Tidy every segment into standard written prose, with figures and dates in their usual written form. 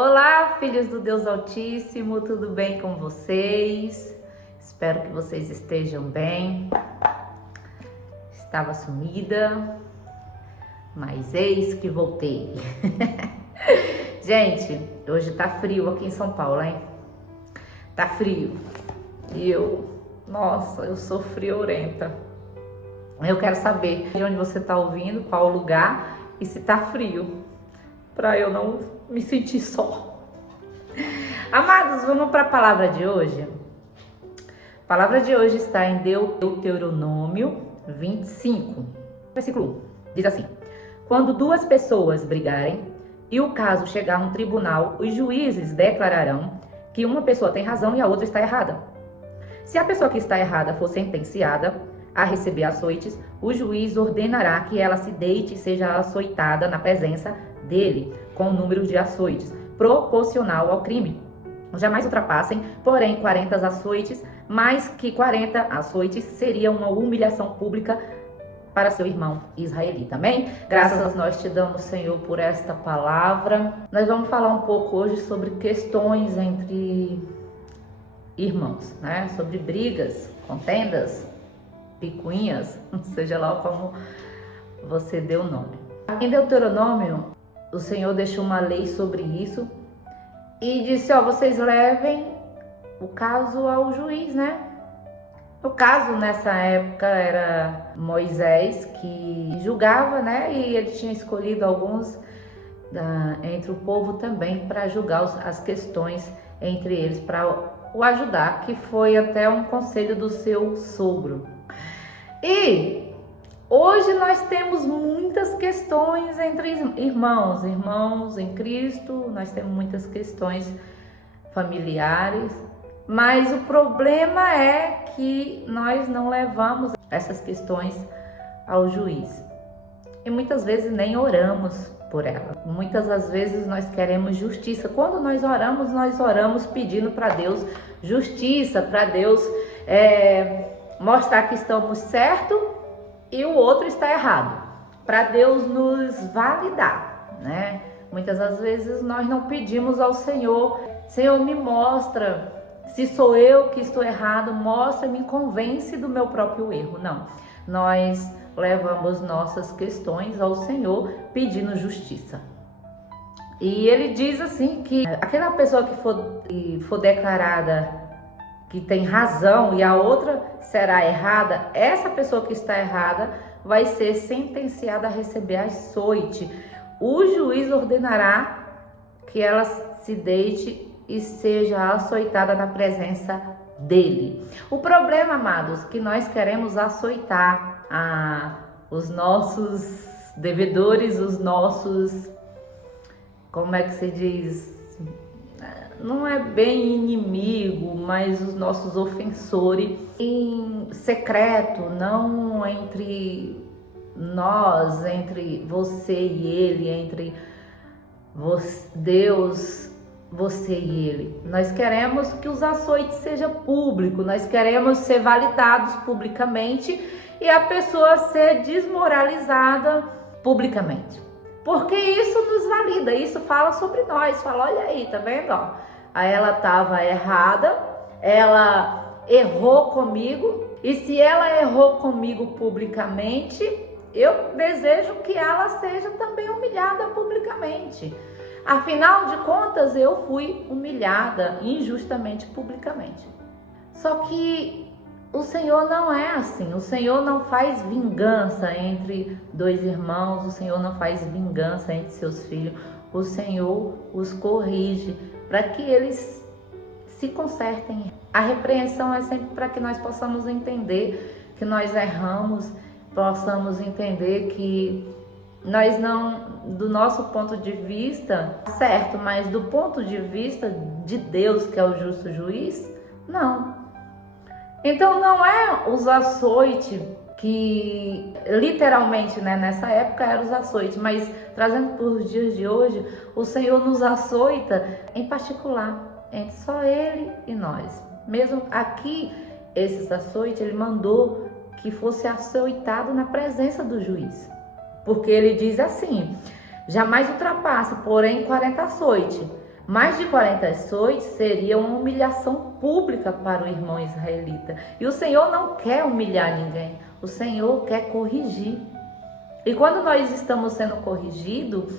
Olá, filhos do Deus Altíssimo, tudo bem com vocês? Espero que vocês estejam bem. Estava sumida, mas eis que voltei. Gente, hoje tá frio aqui em São Paulo, hein? Tá frio. E nossa, eu sou friorenta. Eu quero saber de onde você tá ouvindo, qual o lugar e se tá frio, para eu não me sentir só. Amados, vamos para a palavra de hoje. A palavra de hoje está em Deuteronômio 25, versículo 1. Diz assim: quando duas pessoas brigarem e o caso chegar a um tribunal, os juízes declararão que uma pessoa tem razão e a outra está errada. Se a pessoa que está errada for sentenciada a receber açoites, o juiz ordenará que ela se deite e seja açoitada na presença dele, com o número de açoites proporcional ao crime. Jamais ultrapassem, porém, 40 açoites. Mais que 40 açoites seria uma humilhação pública para seu irmão israelita. Amém? Graças nós te damos, Senhor, por esta palavra. Nós vamos falar um pouco hoje sobre questões entre irmãos, né? Sobre brigas, contendas, picuinhas, seja lá como você deu o nome. Em Deuteronômio, o Senhor deixou uma lei sobre isso e disse, vocês levem o caso ao juiz, né? O caso nessa época era Moisés que julgava, né? E ele tinha escolhido alguns entre o povo também para julgar as questões entre eles, para o ajudar, que foi até um conselho do seu sogro. E hoje nós temos muitas questões entre irmãos em Cristo, nós temos muitas questões familiares, mas o problema é que nós não levamos essas questões ao juiz e muitas vezes nem oramos por ela. Muitas das vezes nós queremos justiça. Quando nós oramos pedindo para Deus justiça, para Deus mostrar que estamos certos e o outro está errado, para Deus nos validar, né? Muitas das vezes nós não pedimos ao Senhor, Senhor, me mostra se sou eu que estou errado, mostra, me convence do meu próprio erro. Não, nós levamos nossas questões ao Senhor pedindo justiça. E ele diz assim que aquela pessoa que for declarada que tem razão e a outra será errada, essa pessoa que está errada vai ser sentenciada a receber açoite. O juiz ordenará que ela se deite e seja açoitada na presença dele. O problema, amados, que nós queremos açoitar os nossos devedores, os nossos, como é que se diz? Não é bem inimigo, mas os nossos ofensores em secreto, não entre nós, entre você e ele, entre Deus, você e ele. Nós queremos que os açoites sejam públicos, nós queremos ser validados publicamente e a pessoa ser desmoralizada publicamente. Porque isso nos valida, isso fala sobre nós, fala, olha aí, tá vendo? Aí ela estava errada, ela errou comigo, e se ela errou comigo publicamente, eu desejo que ela seja também humilhada publicamente. Afinal de contas, eu fui humilhada injustamente publicamente. Só que o Senhor não é assim, o Senhor não faz vingança entre dois irmãos, o Senhor não faz vingança entre seus filhos, o Senhor os corrige para que eles se consertem. A repreensão é sempre para que nós possamos entender que nós erramos, possamos entender que nós não, do nosso ponto de vista, certo, mas do ponto de vista de Deus, que é o justo juiz, não. Então não é os açoites que literalmente, né, nessa época eram os açoites, mas trazendo para os dias de hoje, o Senhor nos açoita em particular, entre só Ele e nós. Mesmo aqui, esses açoites, Ele mandou que fosse açoitado na presença do juiz, porque Ele diz assim, jamais ultrapasse, porém 40 açoites. Mais de 40 açoites seria uma humilhação pública para o irmão israelita. E o Senhor não quer humilhar ninguém, o Senhor quer corrigir. E quando nós estamos sendo corrigidos,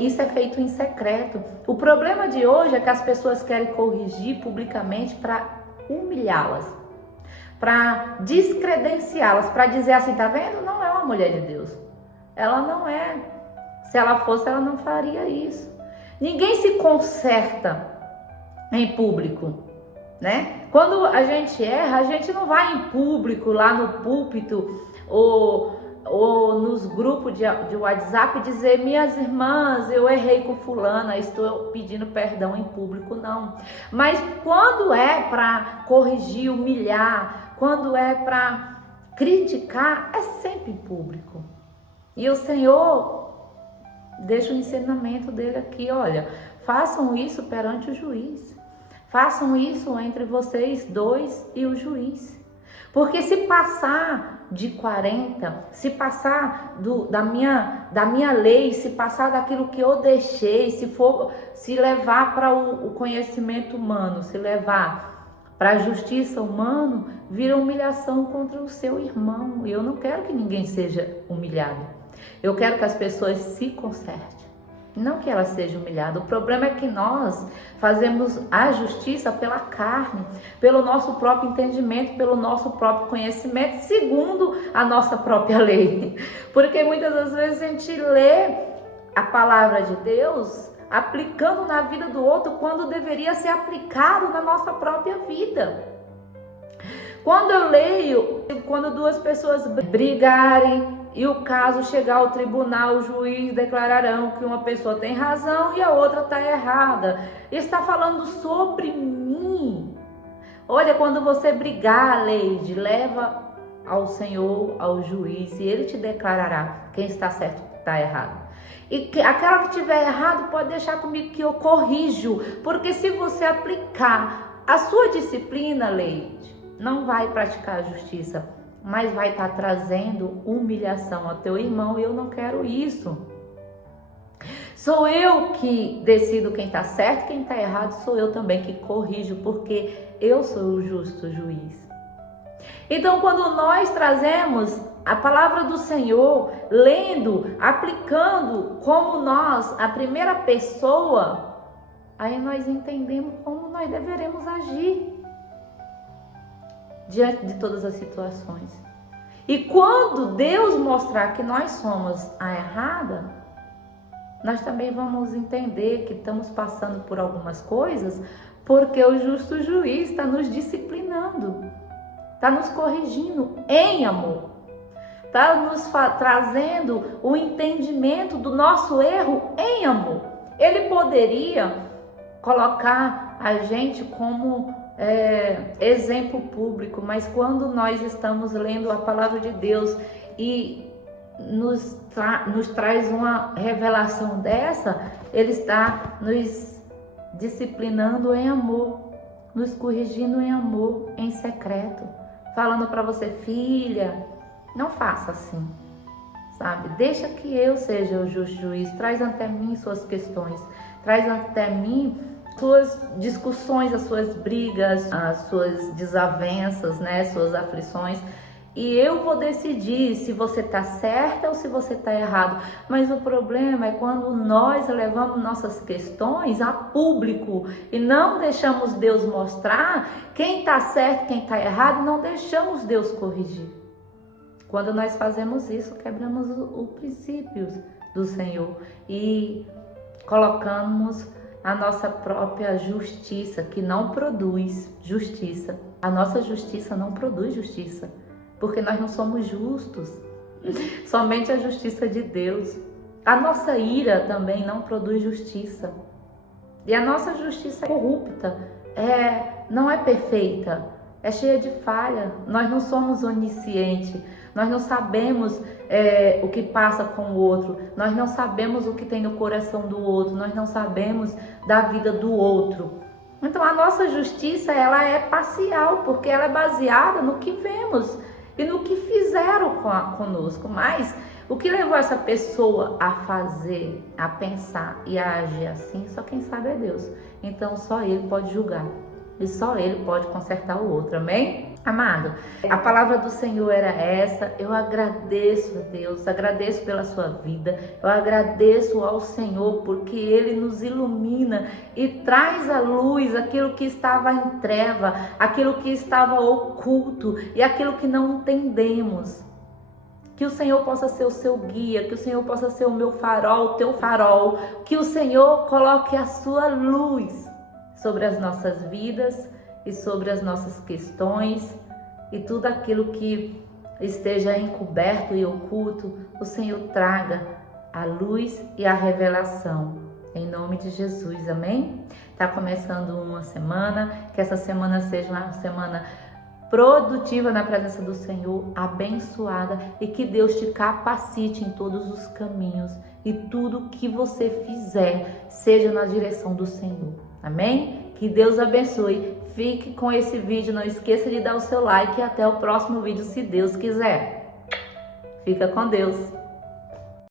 isso é feito em secreto. O problema de hoje é que as pessoas querem corrigir publicamente para humilhá-las, para descredenciá-las, para dizer assim, tá vendo? Não é uma mulher de Deus. Ela não é. Se ela fosse, ela não faria isso. Ninguém se conserta em público, né? Quando a gente erra, a gente não vai em público, lá no púlpito ou nos grupos de WhatsApp dizer, minhas irmãs, eu errei com fulana, estou pedindo perdão em público, não. Mas quando é para corrigir, humilhar, quando é para criticar, é sempre em público. E o Senhor deixa o ensinamento dele aqui, olha, façam isso perante o juiz. Façam isso entre vocês dois e o juiz. Porque se passar de 40, se passar da minha lei, se passar daquilo que eu deixei, se levar para o conhecimento humano, se levar para a justiça humana, vira humilhação contra o seu irmão. E eu não quero que ninguém seja humilhado. Eu quero que as pessoas se consertem, não que elas sejam humilhadas. O problema é que nós fazemos a justiça pela carne, pelo nosso próprio entendimento, pelo nosso próprio conhecimento, segundo a nossa própria lei. Porque muitas das vezes a gente lê a palavra de Deus aplicando na vida do outro quando deveria ser aplicado na nossa própria vida. Quando eu leio, quando duas pessoas brigarem e o caso chegar ao tribunal, o juiz declararão que uma pessoa tem razão e a outra está errada. Está falando sobre mim. Olha, quando você brigar, Leide, leva ao Senhor, ao juiz, e ele te declarará quem está certo e está errado. E aquela que estiver errado pode deixar comigo que eu corrijo, porque se você aplicar a sua disciplina, Leide, não vai praticar a justiça, mas vai estar trazendo humilhação ao teu irmão, e eu não quero isso. Sou eu que decido quem está certo, quem está errado, sou eu também que corrijo, porque eu sou o justo juiz. Então, quando nós trazemos a palavra do Senhor, lendo, aplicando como nós, a primeira pessoa, aí nós entendemos como nós deveremos agir diante de todas as situações. E quando Deus mostrar que nós somos a errada, nós também vamos entender que estamos passando por algumas coisas, porque o justo juiz está nos disciplinando, está nos corrigindo em amor, está nos trazendo o entendimento do nosso erro em amor. Ele poderia colocar a gente como exemplo público, mas quando nós estamos lendo a palavra de Deus e nos traz uma revelação dessa, Ele está nos disciplinando em amor, nos corrigindo em amor, em secreto, falando para você, filha, não faça assim, sabe? Deixa que eu seja o justo juiz, traz até mim suas questões, traz até mim suas discussões, as suas brigas, as suas desavenças, né, suas aflições, e eu vou decidir se você está certa ou se você está errado. Mas o problema é quando nós levamos nossas questões a público e não deixamos Deus mostrar quem está certo, quem está errado, não deixamos Deus corrigir. Quando nós fazemos isso, quebramos os princípios do Senhor e colocamos a nossa própria justiça, que não produz justiça. A nossa justiça não produz justiça, porque nós não somos justos. Somente a justiça de Deus. A nossa ira também não produz justiça. E a nossa justiça é corrupta, não é perfeita, é cheia de falha. Nós não somos oniscientes, nós não sabemos o que passa com o outro, nós não sabemos o que tem no coração do outro, nós não sabemos da vida do outro. Então a nossa justiça, ela é parcial, porque ela é baseada no que vemos e no que fizeram conosco. Mas O que levou essa pessoa a fazer, a pensar e a agir assim, só quem sabe é Deus. Então só Ele pode julgar e só Ele pode consertar o outro, amém? Amado, a palavra do Senhor era essa. Eu agradeço a Deus, agradeço pela sua vida, eu agradeço ao Senhor porque Ele nos ilumina e traz à luz aquilo que estava em treva, aquilo que estava oculto e aquilo que não entendemos. Que o Senhor possa ser o seu guia, que o Senhor possa ser o meu farol, o teu farol, que o Senhor coloque a sua luz sobre as nossas vidas e sobre as nossas questões e tudo aquilo que esteja encoberto e oculto, o Senhor traga a luz e a revelação. Em nome de Jesus, amém? Tá começando uma semana, que essa semana seja uma semana produtiva na presença do Senhor, abençoada, e que Deus te capacite em todos os caminhos e tudo que você fizer seja na direção do Senhor, amém? Que Deus abençoe, fique com esse vídeo, não esqueça de dar o seu like e até o próximo vídeo, se Deus quiser. Fica com Deus.